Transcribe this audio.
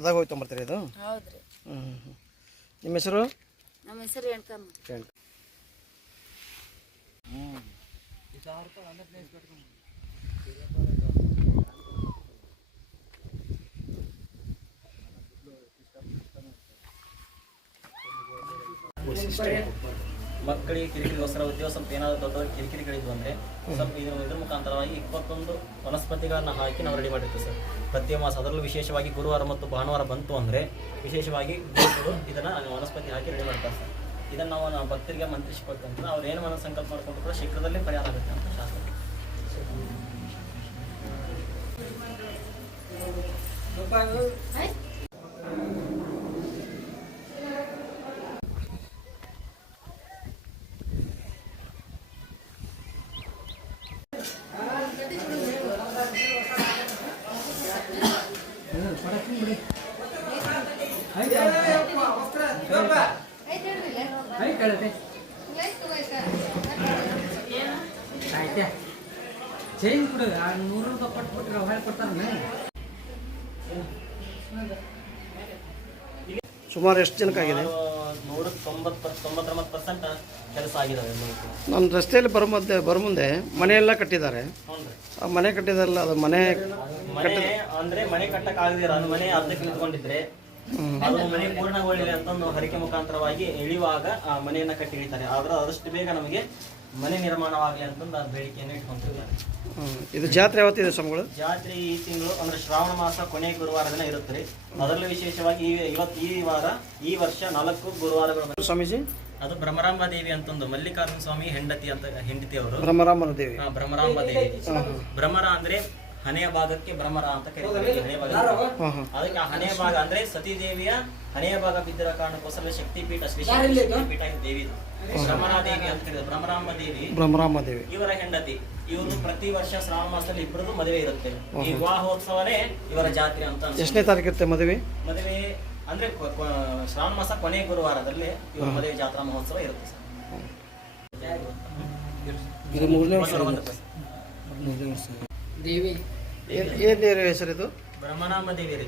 ಅದಾಗ ಹೋಗಿ ತೊಗೊಂಬರ್ತೀರಿ ಇದು? ಹೌದ್ರಿ. ನಿಮ್ಮ ಹೆಸರು? ನಮ್ಮ ಹೆಸರು ರೇಣುಕಮ್ಮ. ಮಕ್ಕಳಿಗೆ ಕಿರಿಕಿರಿಗೋಸ್ಕರ ಉದ್ಯೋಗ ಸ್ವಲ್ಪ ಏನಾದರೂ ದೊಡ್ಡ ಕಿರಿಕಿರಿಗಳಿದ್ವು ಅಂದರೆ ಸ್ವಲ್ಪ ಇದ್ರ ಮುಖಾಂತರವಾಗಿ 21 ವನಸ್ಪತಿಗಳನ್ನು ಹಾಕಿ ನಾವು ರೆಡಿ ಮಾಡಿರ್ತೀವಿ ಸರ್. ಪ್ರತಿ ಮಾಸ ಅದರಲ್ಲೂ ವಿಶೇಷವಾಗಿ ಗುರುವಾರ ಮತ್ತು ಭಾನುವಾರ ಬಂತು ಅಂದರೆ ವಿಶೇಷವಾಗಿ ಗುರುಗಳು ಇದನ್ನು ವನಸ್ಪತಿ ಹಾಕಿ ರೆಡಿ ಮಾಡ್ತಾರೆ ಸರ್. ಇದನ್ನು ನಾವು ಭಕ್ತರಿಗೆ ಮಂತ್ರಿಸಿಕೊಡ್ತಂದ್ರೆ ಅವ್ರು ಏನು ಮನ ಸಂಕಲ್ಪ ಮಾಡಿಕೊಂಡು ಕೂಡ ಶೀಘ್ರದಲ್ಲೇ ಪರಿಹಾರ ಆಗುತ್ತೆ ಅಂತ ಶಾಸ್ತ್ರ. ಚೇಂಜ್ ಕೊಡು 100 ರೂಪಾಯಿ ಕೊಟ್ಬಿಟ್ರೆ ಹೊಳೆ ಕೊಡ್ತಾರಲ್ಲ. ಸುಮಾರು ಎಷ್ಟು ಜನಕ್ಕಾಗಿದೆ? 199% ಕೆಲಸ ಆಗಿದ್ದಾವೆ. ನಮ್ಮ ರಸ್ತೆಯಲ್ಲಿ ಬರೋ ಮುಂದೆ ಮನೆಯೆಲ್ಲ ಕಟ್ಟಿದ್ದಾರೆ. ಆ ಮನೆ ಕಟ್ಟಿದಾರಲ್ಲ, ಅದು ಮನೆ ಅಂದ್ರೆ ಮನೆ ಕಟ್ಟಕ್ ಆಗದಿರ ಮನೆ ಅರ್ಧಕ್ಕೆ ನಿಂತ್ಕೊಂಡಿದ್ರೆ ಅದು ಮನೆ ಪೂರ್ಣಗೊಳ್ಳಿಲ್ಲ ಅಂತಂದು ಹರಿಕೆ ಮುಖಾಂತರವಾಗಿ ಇಳಿಯುವಾಗ ಆ ಮನೆಯನ್ನ ಕಟ್ಟಿ ಇಳಿತಾರೆ. ಆದ್ರೆ ಆದಷ್ಟು ಬೇಗ ನಮಗೆ ಮನೆ ನಿರ್ಮಾಣವಾಗಲಿ ಅಂತಂದು ಆ ಬೇಡಿಕೆಯನ್ನು ಇಟ್ಕೊಂತಿದ್ದಾರೆ. ಇದು ಜಾತ್ರೆ ಯಾವತ್ತಿದೆ ಸ್ವಾಮಿಗಳು? ಜಾತ್ರೆ ಈ ತಿಂಗಳು ಅಂದ್ರೆ ಶ್ರಾವಣ ಮಾಸ ಕೊನೆಯ ಗುರುವಾರ ದಿನ ಇರುತ್ತೆ. ಅದರಲ್ಲೂ ವಿಶೇಷವಾಗಿ ಈ ವರ್ಷ 4 ಗುರುವಾರಗಳು. ಸ್ವಾಮೀಜಿ, ಅದು ಭ್ರಮರಾಂಬ ದೇವಿ ಅಂತಂದು ಮಲ್ಲಿಕಾರ್ಜುನ ಸ್ವಾಮಿ ಹೆಂಡತಿ ಅವರು ಭ್ರಮರಾಂಬ ದೇವಿ. ಭ್ರಮರಾಂಬ ದೇವಿ. ಭ್ರಮರ ಅಂದ್ರೆ ಹಣೆಯ ಭಾಗಕ್ಕೆ ಭ್ರಮರ ಅಂತ ಕರೀತಾರೆ. ಹಣೆಯ ಭಾಗ ಅದಕ್ಕೆ ಆ ಹಣೆಯ ಭಾಗ ಅಂದ್ರೆ ಸತೀದೇವಿಯ ಹಣೆಯ ಭಾಗ ಬಿದ್ದಿರೋ ಕಾರಣಕ್ಕೋಸ್ಕರ ಶಕ್ತಿಪೀಠ ಶ್ರೀ ಶಕ್ತಿಪೀಠ ದೇವಿ ಭ್ರಮರಾದೇವಿ ಅಂತ ಕರೀತಾರೆ. ಭ್ರಮರಾಂಬ ದೇವಿ ಇವರ ಹೆಂಡತಿ. ಇವರು ಪ್ರತಿ ವರ್ಷ ಶ್ರಾವಣ ಮಾಸದಲ್ಲಿ ಇಬ್ಬರದು ಮದುವೆ ಇರುತ್ತೆ. ಈ ವಿವಾಹೋತ್ಸವನೇ ಇವರ ಜಾತ್ರೆ ಅಂತ. ಎಷ್ಟನೇ ತಾರೀಕು ಇರುತ್ತೆ ಮದುವೆ? ಅಂದ್ರೆ ಶ್ರಾವಣ ಮಾಸ ಕೊನೆಯ ಗುರುವಾರದಲ್ಲಿ ಇವರ ಮದುವೆ ಜಾತ್ರಾ ಮಹೋತ್ಸವ ಇರುತ್ತೆ ಸರ್. ಇದು 3ನೇ ವರ್ಷ ದೇವಿ. ಏನು ಹೆಸರಿದು? ಭ್ರಮರಾಂಬ ದೇವಿ ರೀ.